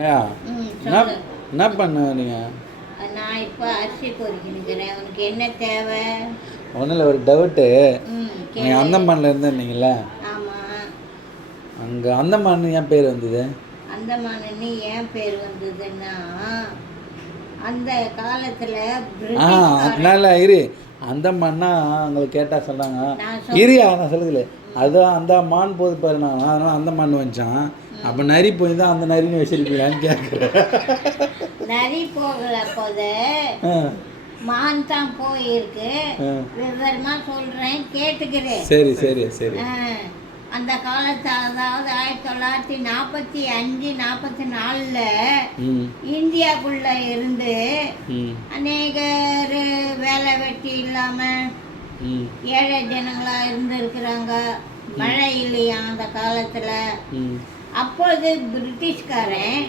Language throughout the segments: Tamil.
ஐயா என்ன சொல்லு. என்ன பண்ணுறீங்க? நான் இப்போ அரிசி பொறிக்கினுக்கிறேன். உனக்கு என்ன தேவை? ஒன்றும் இல்லை, ஒரு டவுட்டு. நீங்கள் கேளு. அந்தமான்ல இருந்தீங்கள, ஆமாம். அங்கே அந்தமான் ஏன் பேர் வந்தது? அந்தமானுன்னு ஏன் பேர் வந்ததுன்னா, அந்த காலத்தில் அதனால இரு. அந்தமான்னா அவங்களுக்கு கேட்டால் சொன்னாங்க. நான் இரியா நான் சொல்லுதில்ல, அதுதான் அந்த மான் போது பாரு, நான் அதனால் அந்தமான் வச்சான். அப்போ நரி போய் தான் அந்த நரின்னு வச்சிருக்கீங்களான்னு கேட்குறேன். நரி போகல போது மான் தான் போயிருக்கு. விவரமா சொல்றேன், கேட்டுக்கிறேன். சரி சரி சரி. அந்த காலத்து, அதாவது 1945 44 இந்தியாவுக்குள்ள இருந்து அநேகர் வேலை வெட்டி இல்லாம ஏழை ஜனங்களா இருந்திருக்கிறாங்க. மழை இல்லையா அந்த காலத்துல. அப்போது பிரிட்டிஷ்காரன்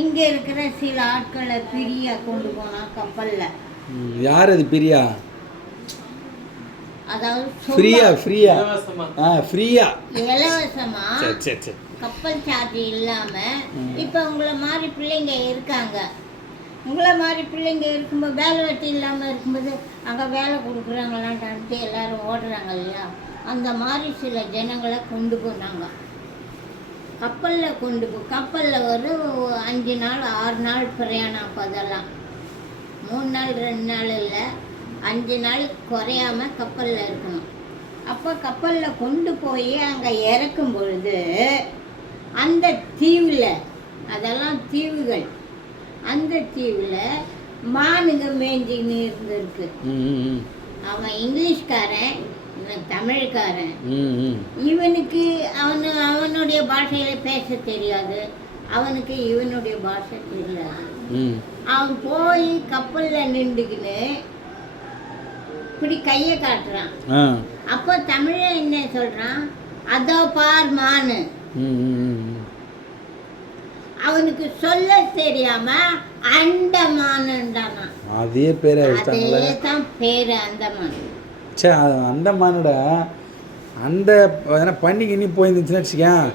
இங்க இருக்கிற சில ஆட்களை பிரியா கொண்டு போனான் கப்பல்ல. யார் அது பிரியா? அதாவது ஃப்ரீயா ஃப்ரீயா ஃப்ரீயா இலவசமா கப்பல் சார்ஜ் இல்லாம. இப்ப உங்களை மாதிரி பிள்ளைங்க இருக்காங்க. உங்களை மாதிரி பிள்ளைங்க இருக்கும்போது வேலை வெட்டி இல்லாம இருக்கும்போது அங்க வேலை கொடுக்குறாங்களான்ட்டு எல்லாரும் ஓடுறாங்க இல்லையா. அந்த மாதிரி சில ஜனங்களை கொண்டு போனாங்க கப்பலில். கப்பலில் ஒரு 5 நாள் 6 நாள் பிரயாணம். அப்போ அதெல்லாம் 3 நாள் 2 நாள் இல்லை, 5 நாள் குறையாம கப்பலில் இருக்கணும். அப்போ கப்பலில் கொண்டு போய் அங்கே இறக்கும் பொழுது அந்த தீவில், அதெல்லாம் தீவுகள், அந்த தீவில் மானுங்க மேஞ்சின்னு இருந்திருக்கு. அவன் இங்கிலீஷ்காரன், இவன் தமிழ்காரன். இவனுக்கு அவனுடைய பாஷையில பேச தெரியாது, அவனுக்கு இவனுடைய பாஷை தெரியாது. அவன் போய் கப்பல்ல நின்றுக்கின்னு இப்படி கையை காட்டுறான். அப்போ தமிழ என்ன சொல்றான்? அதோ பார் மானு. அவனுக்கு சொல்ல தெரியாம அண்டமானுண்டானா. அதே பேரு, அதே தான் பேரு அந்தமான். சே, அந்தமானோட அந்த பண்ணிக்கு இனி போயிருந்துச்சுன்னு வச்சுக்கேன்,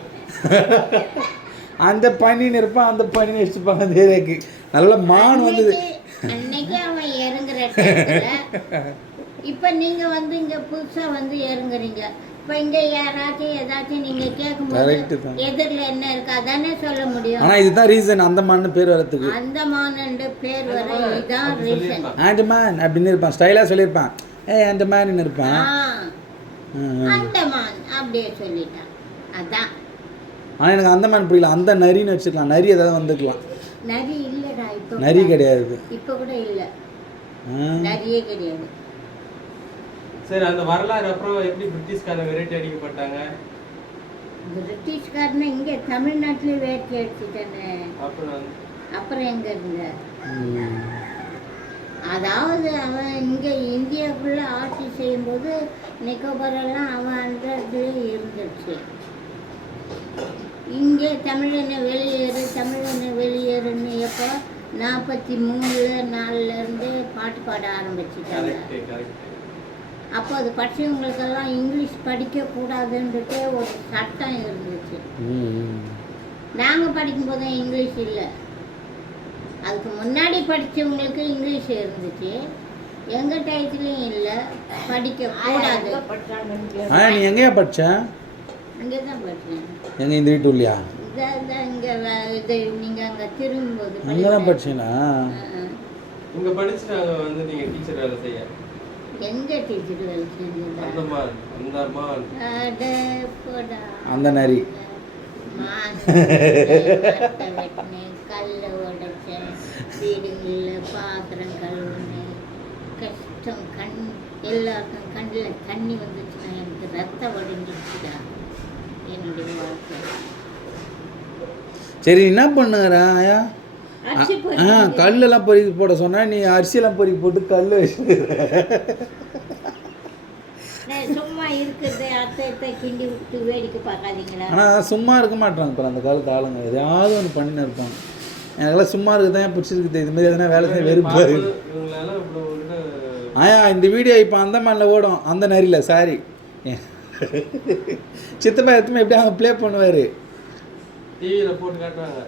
அந்த பண்ணின்னு இருப்பான், அந்த பண்ணின்னு வச்சுப்பாங்க. அந்த ஏரியாவுக்கு நல்ல மான் வந்தது அன்னைக்கு அவன் இறங்குற இடத்துல. இப்போ நீங்கள் வந்து இங்கே புதுசாக வந்து இறங்குறீங்க. இப்போ இங்கே யாராச்சும் ஏதாச்சும் நீங்கள் கேட்கும்போது எதிரில் என்ன இருக்கு அதானே சொல்ல முடியும். ஆனால் இதுதான் ரீசன் அந்தமான்னு பேர் வரதுக்கு. அந்தமான்னு பேர் வர இதுதான் ரீசன். ஆண்டமான் அப்படின்னு இருப்பான், ஸ்டைலாக சொல்லியிருப்பான். அந்தமான் இருப்பான், அந்தமான் அப்படியே சொல்லிட்டான். அதான். ஆனால் எனக்கு அந்தமான் பிடிக்கல, அந்த நரின்னு வச்சுக்கலாம். நரி ஏதாவது வந்துக்கலாம். நரி இல்லைடா, இப்போ நரி கிடையாது, இப்போ கூட இல்லை, நரியே கிடையாது. சரி, அந்த வரலாறு அப்புறம் எப்படி பிரிட்டிஷ்காரன் வெரைட்டி அடிக்கப்பட்டாங்க? பிரிட்டிஷ்காரனை இங்கே தமிழ்நாட்டிலே வேட்டி அடிச்சுட்டானே. அப்புறம் எங்க இருந்த? அதாவது அவன் இங்கே இந்தியாவுக்குள்ள ஆட்சி செய்யும்போது நிக்கோபரெல்லாம் அவன் அன்றதுலேயே இருந்துச்சு. இங்கே தமிழனை வெளியேறு, தமிழனை வெளியேறுன்னு எப்போ 43-4 பாட்டு பாட ஆரம்பிச்சுட்டாங்க. அப்போ அது படித்தவங்களுக்கெல்லாம் இங்கிலீஷ் படிக்கக்கூடாதுன்ட்டு ஒரு சட்டம் இருந்துச்சு. நாங்கள் படிக்கும்போது இங்கிலீஷ் இல்லை, அதுக்கு முன்னாடி படித்தவங்களுக்கு இங்கிலீஷ் இருந்துச்சு. எங்கள் டயத்துலையும் இல்லை, படிக்கக்கூடாது. நீ எங்கேயா படிச்ச? அங்கே தான் படித்தேன். எங்கே, இந்த வீட்டுலையா? இதான் இங்கே இது நீங்கள் அங்கே திரும்பும்போது அங்கே தான் படிச்சீங்களா? இங்கே படிச்சு நாங்கள் வந்து நீங்கள் டீச்சர் வேலை செய்ய. எங்கே டீச்சர் வேலை செஞ்சீங்க? அந்த நரி கல் உடைச்சேன், வீடுகளில் பாத்திரம் கழுவுனேன். கஷ்டம், எல்லாருக்கும் கண்ணில் தண்ணி வந்துச்சுன்னா எனக்கு ரத்தம் உடஞ்சிடுச்சுடா என்னுடைய வாழ்க்கை. சரி, என்ன பண்ணுறேன்? கல்லெல்லாம் பொறுக்கி போட சொன்னா, நீ அரிசியெல்லாம் பொறுக்கி போட்டு கல் வச்சு சும்மா இருக்குது. அத்தை கிண்டி விட்டு வேடிக்கை பார்க்காதீங்களா? ஆனால் சும்மா இருக்க மாட்டாங்க இப்போ அந்த காலத்து ஆளுங்க, எதையாவது ஒன்று பண்ணி இருப்பாங்க. எனக்கெல்லாம் சும்மா இருக்குதான் பிடிச்சிருக்குது. இதுமாரி எதனா வேலை செய்ய வெறுப்பு. இந்த வீடியோ இப்போ அந்தமான்ல ஓடும், அந்த நரியில். சாரி, சித்தப்பா எத்தனை எப்படியா ப்ளே பண்ணுவார், டிவியில் போட்டு காட்டுவாங்க.